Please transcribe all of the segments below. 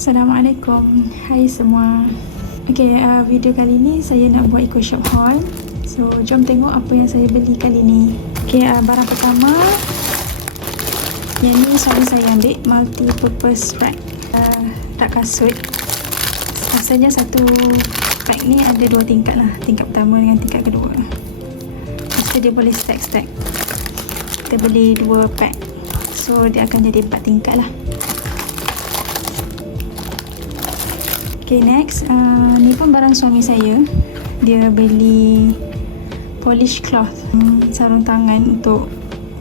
Assalamualaikum, hai semua. Video kali ni saya nak buat eco shop haul. So jom tengok apa yang saya beli kali ni. Barang pertama, yang ni suami saya ambil, multi purpose rack, rak kasut. Asalnya satu pack ni ada dua tingkat lah, tingkat pertama dengan tingkat kedua. Lepas tu dia boleh stack. Kita beli dua pack, so dia akan jadi 4 tingkat lah. Next, ni pun barang suami saya. Dia beli polish cloth, sarung tangan untuk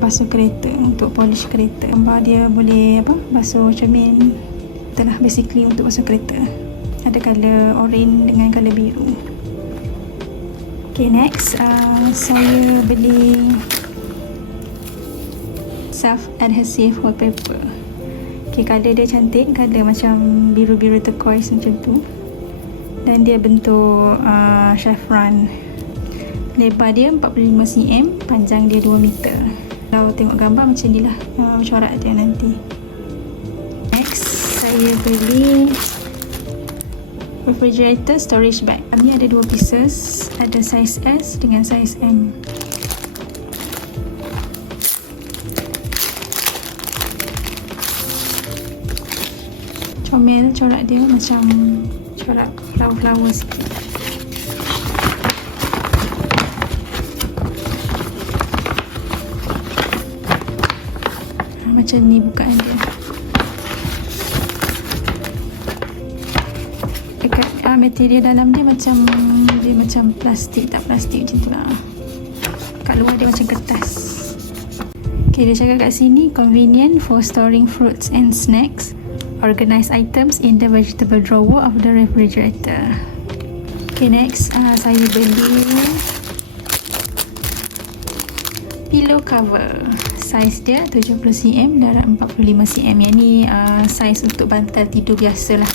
basuh kereta, untuk polish kereta. Gambar dia boleh basuh cermin. Itulah basically untuk basuh kereta. Ada colour orange dengan colour biru. Next, saya beli self adhesive wallpaper. Colour dia cantik, colour macam biru-biru turquoise macam tu, dan dia bentuk saffron. Lebar dia 45 cm, panjang dia 2 meter. Kalau tengok gambar macam ni lah corak dia nanti. Next, saya beli refrigerator storage bag. Ni ada 2 pieces, ada size S dengan size M. Comel, corak dia macam corak flower-flower sikit. Macam ni bukaan dia. Dekat material dalam dia macam plastik, tak plastik macam tu lah. Kat luar dia macam kertas. Dia cakap kat sini, convenient for storing fruits and snacks. Organize items in the vegetable drawer of the refrigerator. Next, saya beli pillow cover. Saiz dia 70 cm, darat 45 cm. Yang ni saiz untuk bantal tidur biasa lah.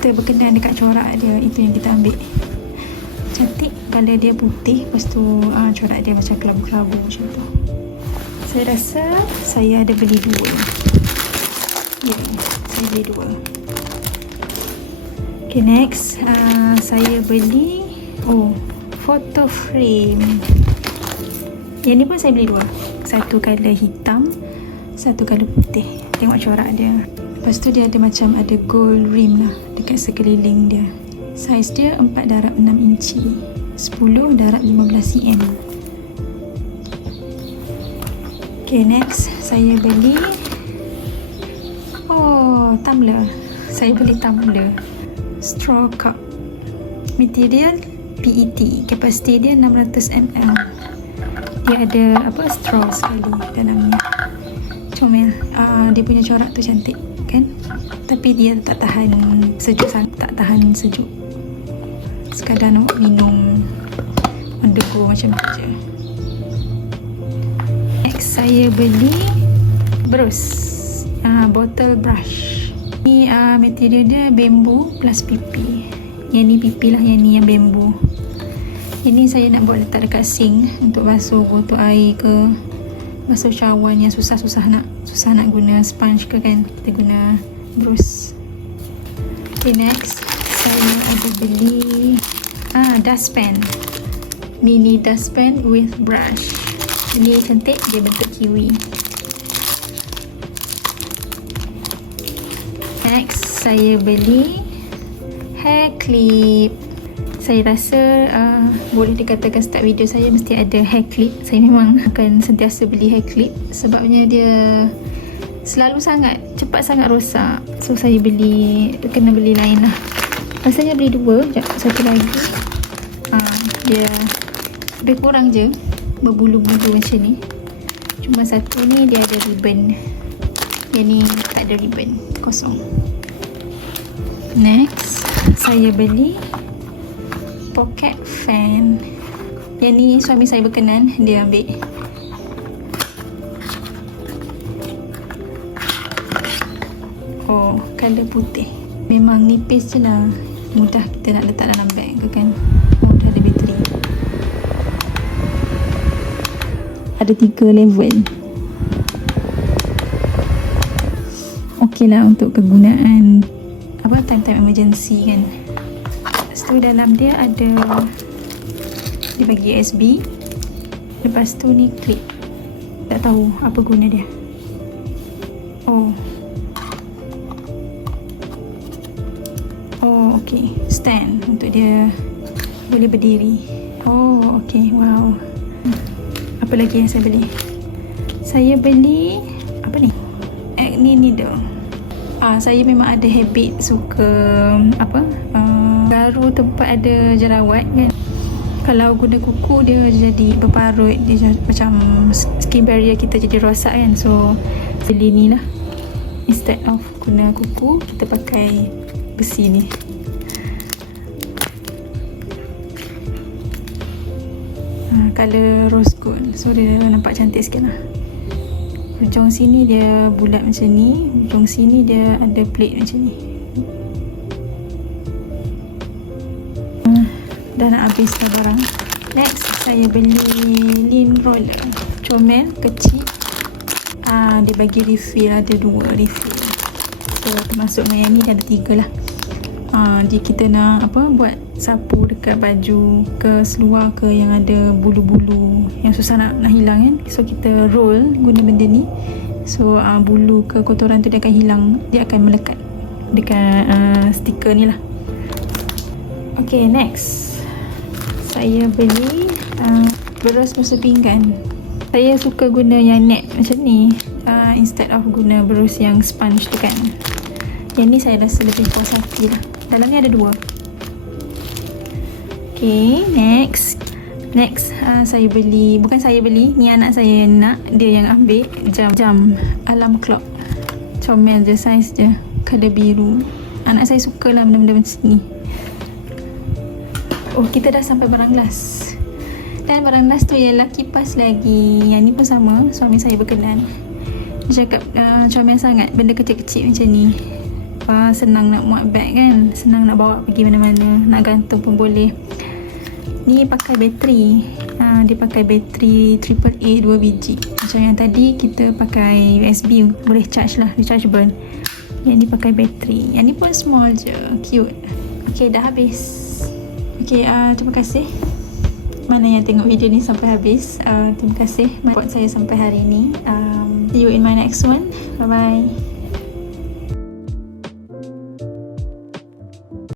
Kita berkenan dekat corak dia, itu yang kita ambil. Cantik, colour dia putih, lepas tu corak dia macam kelabu-kelabu macam tu. Saya rasa saya ada beli 2. Saya beli 2. Next, saya beli photo frame. Yang ni pun saya beli 2. Satu colour hitam, satu colour putih. Tengok corak dia. Lepas tu dia ada macam ada gold rim lah dekat sekeliling dia. Saiz dia 4 darat 6 inci, 10 darat 15 cm. Next, saya beli tumbler. Saya beli tumbler straw cup. Material PET, kapasiti dia 600 ml. Dia ada straw sekali dalamnya. Comel. Dia punya corak tu cantik kan, tapi dia tak tahan sejuk sangat, tak tahan sejuk. Sekadar nak minum on the go macam tu je. Next, saya beli brush, bottle brush. Ni material dia bambu plus pipi. Yang ni pipi lah, yang ni yang bambu. Ini saya nak buat letak dekat sink untuk basuh botol air ke, basuh cawan yang susah nak guna sponge ke kan, kita guna brush. Next, saya ada beli dustpan, mini dustpan with brush. Ini cantik, dia bentuk kiwi. Next, saya beli hair clip. Saya rasa boleh dikatakan start video saya mesti ada hair clip. Saya memang akan sentiasa beli hair clip, sebabnya dia cepat sangat rosak. So saya kena beli lain lah. Rasanya beli 2, satu lagi dia lebih kurang je, berbulu-bulu macam ni. Cuma satu ni dia ada ribbon, yang ni tak ada ribbon, kosong. Next, saya beli pocket fan. Yang ni suami saya berkenan, dia ambil. Colour putih. Memang nipis je lah, mudah kita nak letak dalam beg ke kan, mudah ada bateri. Ada 3 level. okey lah untuk kegunaan apa time-time emergency kan. Lepas tu dalam dia ada, dia bagi USB. Lepas tu ni clip, tak tahu apa guna dia. Okey, stand untuk dia boleh berdiri. Okey, wow. Apa lagi yang saya beli? Saya beli apa ni? Acne needle. Saya memang ada habit suka garu tempat ada jerawat kan. Kalau guna kuku dia jadi berparut, dia macam skin barrier kita jadi rosak kan. So beli ni lah, instead of guna kuku kita pakai besi ni. Color rose gold, so dia nampak cantik sikit lah. Hujung sini dia bulat macam ni, hujung sini dia ada plate macam ni. Dah nak habis dah barang. Next saya beli lint roller, comel kecil. Dia bagi refill, ada 2 refill. So termasuk yang ni dia ada 3 lah. Jadi kita nak buat sapu dekat baju ke seluar ke yang ada bulu-bulu yang susah nak hilang kan. So kita roll guna benda ni. So bulu ke kotoran tu dia akan hilang, dia akan melekat dekat stiker ni lah. Okay, next saya beli beras musa pinggan. Saya suka guna yang net macam ni instead of guna berus yang sponge tu kan. Yang ni saya rasa lebih puas hati lah. Dalamnya ada 2. Okay, next saya beli, bukan saya beli, ni anak saya yang nak, dia yang ambil jam alarm clock. Comel je, saiz je, colour biru. Anak saya suka lah benda-benda macam ni. Kita dah sampai barang last. Dan barang last tu ialah kipas lagi. Yang ni pun sama, suami saya berkenan. Dia cakap comel sangat, benda kecil-kecil macam ni. Senang nak muat beg kan, senang nak bawa pergi mana-mana, nak gantung pun boleh. Ni pakai bateri, dia pakai bateri AAA 2 biji. Macam yang tadi kita pakai USB, boleh charge lah, rechargeable. Yang ni pakai bateri, yang ni pun small je, cute. Okay, dah habis. Okay, terima kasih mana yang tengok video ni sampai habis. Terima kasih buat saya sampai hari ni. See you in my next one. Bye bye.